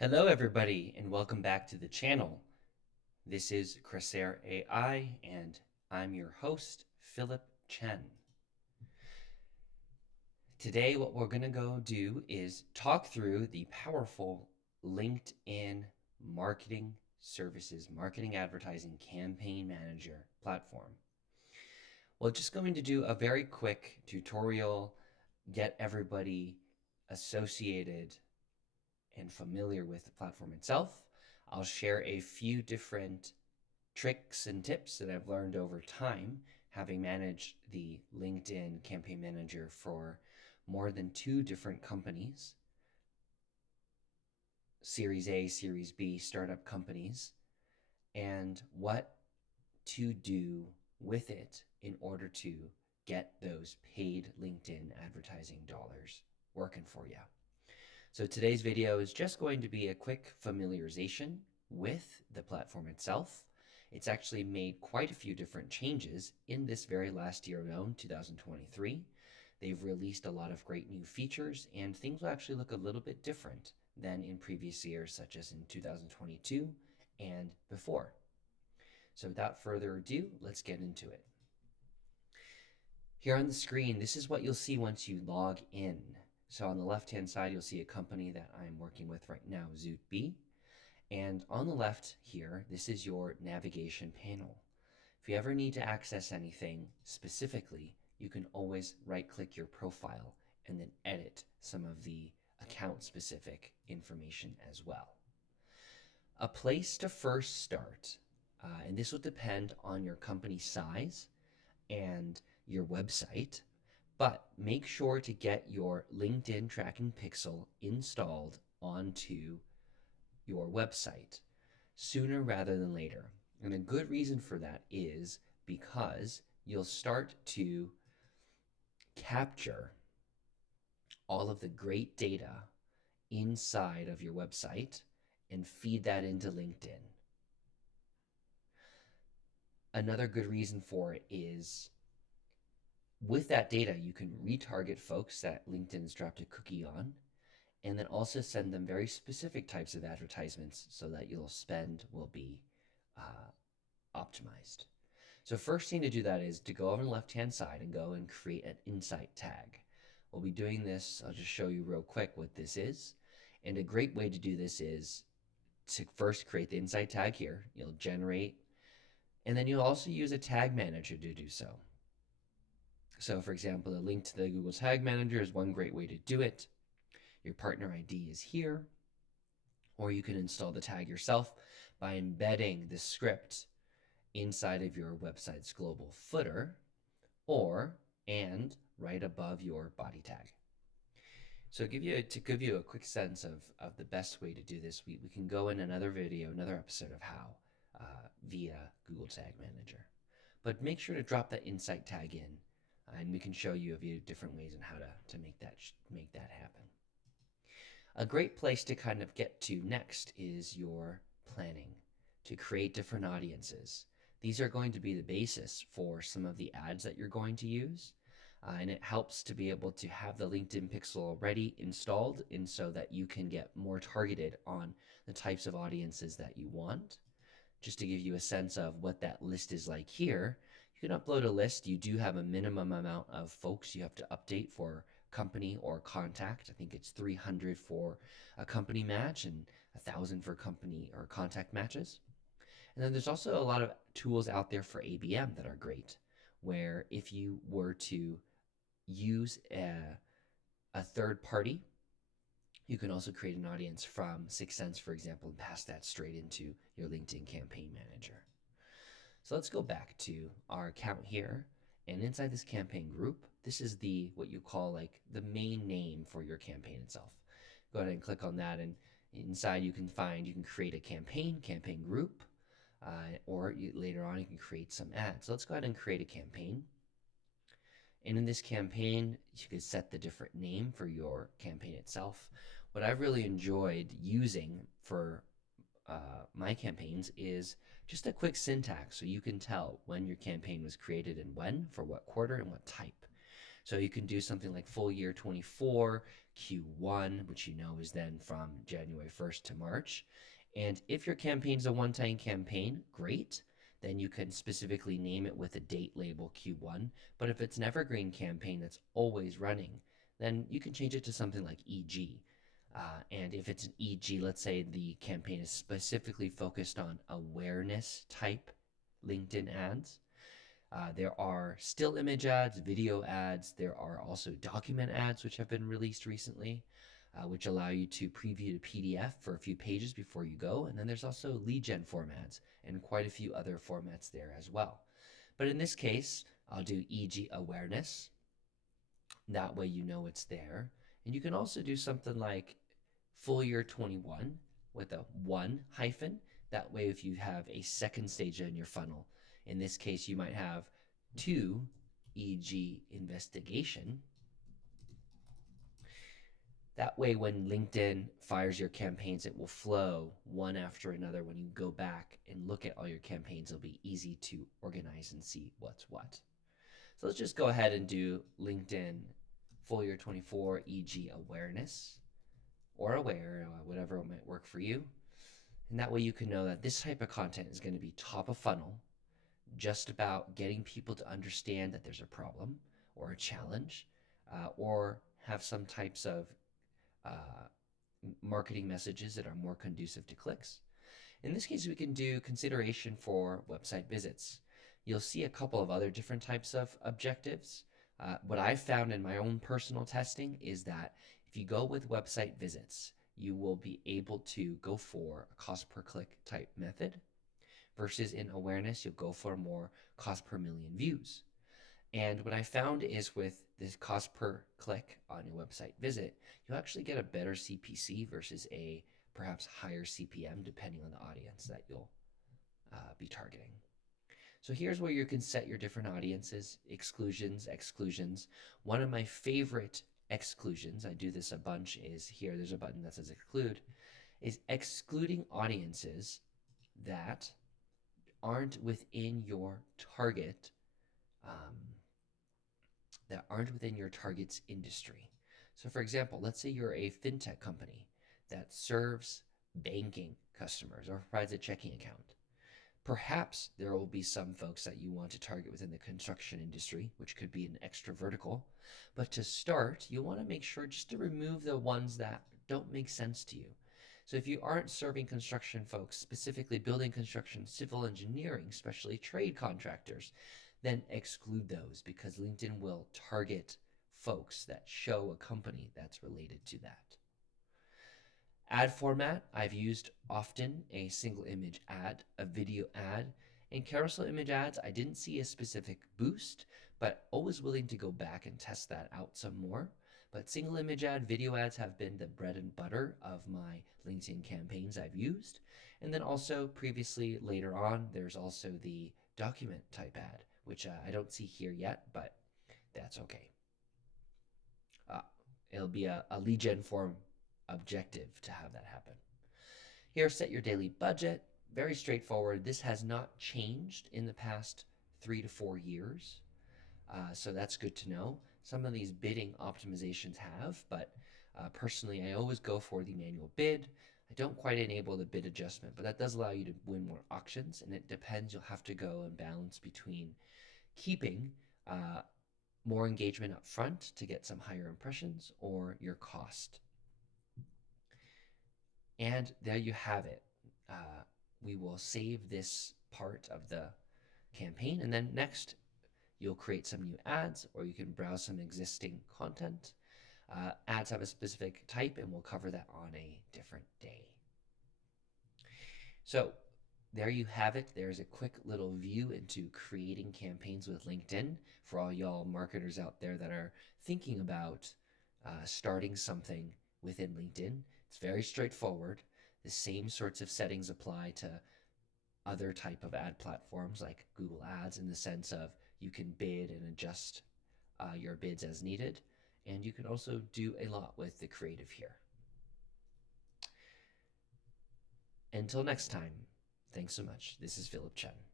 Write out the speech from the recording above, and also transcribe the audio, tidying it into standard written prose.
Hello, everybody, and welcome back to the channel. This is Corsair AI, and I'm your host, Philip Chen. Today, what we're going to go do is talk through the powerful LinkedIn marketing services, marketing advertising campaign manager platform. We're just going to do a very quick tutorial, get everybody associated and familiar with the platform itself. I'll share a few different tricks and tips that I've learned over time, having managed the LinkedIn Campaign Manager for more than two different companies, Series A, Series B startup companies, and what to do with it in order to get those paid LinkedIn advertising dollars working for you. So today's video is just going to be a quick familiarization with the platform itself. It's actually made quite a few different changes in this very last year alone, 2023. They've released a lot of great new features, and things will actually look a little bit different than in previous years, such as in 2022 and before. So without further ado, let's get into it. Here on the screen, this is what you'll see once you log in. So on the left-hand side, you'll see a company that I'm working with right now, ZootBee. And on the left here, this is your navigation panel. If you ever need to access anything specifically, you can always right-click your profile and then edit some of the account-specific information as well. A place to first start, and this will depend on your company size and your website, but make sure to get your LinkedIn Tracking Pixel installed onto your website sooner rather than later. And a good reason for that is because you'll start to capture all of the great data inside of your website and feed that into LinkedIn. Another good reason for it is with that data, you can retarget folks that LinkedIn's dropped a cookie on, and then also send them very specific types of advertisements so that your spend will be optimized. So first thing to do that is to go over on the left-hand side and go and create an insight tag. We'll be doing this, I'll just show you real quick what this is. And a great way to do this is to first create the insight tag here. You'll generate, and then you'll also use a tag manager to do so. So for example, a link to the Google Tag Manager is one great way to do it. Your partner ID is here, or you can install the tag yourself by embedding the script inside of your website's global footer and right above your body tag. So to give you a quick sense of the best way to do this, we can go in another video, another episode of how via Google Tag Manager. But make sure to drop that insight tag in, and we can show you a few different ways on how to make that happen. A great place to kind of get to next is your planning to create different audiences. These are going to be the basis for some of the ads that you're going to use. And it helps to be able to have the LinkedIn Pixel already installed and so that you can get more targeted on the types of audiences that you want. Just to give you a sense of what that list is like here, you can upload a list. You do have a minimum amount of folks you have to update for company or contact. I think it's 300 for a company match and 1,000 for company or contact matches. And then there's also a lot of tools out there for ABM that are great, where if you were to use a third party, you can also create an audience from 6sense, for example, and pass that straight into your LinkedIn Campaign Manager. So let's go back to our account here. And inside this campaign group, this is what you call like the main name for your campaign itself. Go ahead and click on that, and inside you can create a campaign group, or later on you can create some ads. So let's go ahead and create a campaign. And in this campaign, you could set the different name for your campaign itself. What I've really enjoyed using for my campaigns is just a quick syntax so you can tell when your campaign was created and when, for what quarter and what type. So you can do something like full year 24, Q1, which you know is then from January 1st to March. And if your campaign is a one-time campaign, great. Then you can specifically name it with a date label Q1. But if it's an evergreen campaign that's always running, then you can change it to something like EG. And if it's an EG, let's say the campaign is specifically focused on awareness type LinkedIn ads. There are still image ads, video ads. There are also document ads, which have been released recently, which allow you to preview a PDF for a few pages before you go. And then there's also lead gen formats and quite a few other formats there as well. But in this case, I'll do EG awareness. That way you know it's there. And you can also do something like full year 21 with a 1 hyphen. That way, if you have a second stage in your funnel, in this case, you might have 2, e.g. investigation. That way, when LinkedIn fires your campaigns, it will flow one after another. When you go back and look at all your campaigns, it'll be easy to organize and see what's what. So let's just go ahead and do LinkedIn full year 24 EG awareness or aware, whatever might work for you. And that way you can know that this type of content is going to be top of funnel, just about getting people to understand that there's a problem or a challenge, or have some types of uh, marketing messages that are more conducive to clicks. In this case, we can do consideration for website visits. You'll see a couple of other different types of objectives. What I've found in my own personal testing is that if you go with website visits, you will be able to go for a cost per click type method, versus in awareness, you'll go for more cost per million views. And what I found is with this cost per click on your website visit, you actually get a better CPC versus a perhaps higher CPM depending on the audience that you'll be targeting. So here's where you can set your different audiences, exclusions, exclusions. One of my favorite exclusions, I do this a bunch, is here, there's a button that says exclude, is excluding audiences that aren't within your target, target's industry. So for example, let's say you're a fintech company that serves banking customers or provides a checking account. Perhaps there will be some folks that you want to target within the construction industry, which could be an extra vertical. But to start, you want to make sure just to remove the ones that don't make sense to you. So if you aren't serving construction folks, specifically building construction, civil engineering, especially trade contractors, then exclude those, because LinkedIn will target folks that show a company that's related to that. Ad format, I've used often a single image ad, a video ad. In carousel image ads, I didn't see a specific boost, but always willing to go back and test that out some more. But single image ad, video ads have been the bread and butter of my LinkedIn campaigns I've used. And then also previously, later on, there's also the document type ad, which I don't see here yet, but that's okay. It'll be a lead gen form objective to have that happen. Here, set your daily budget. Very straightforward. This has not changed in the past 3 to 4 years. So that's good to know. Some of these bidding optimizations have, but personally, I always go for the manual bid. I don't quite enable the bid adjustment, but that does allow you to win more auctions, and it depends. You'll have to go and balance between keeping more engagement up front to get some higher impressions or your cost. And there you have it. We will save this part of the campaign, and then next you'll create some new ads, or you can browse some existing content. Ads have a specific type, and we'll cover that on a different day. So there you have it. There's a quick little view into creating campaigns with LinkedIn for all y'all marketers out there that are thinking about starting something within LinkedIn. It's very straightforward. The same sorts of settings apply to other type of ad platforms like Google Ads, in the sense of you can bid and adjust your bids as needed. And you can also do a lot with the creative here. Until next time, thanks so much. This is Philip Chen.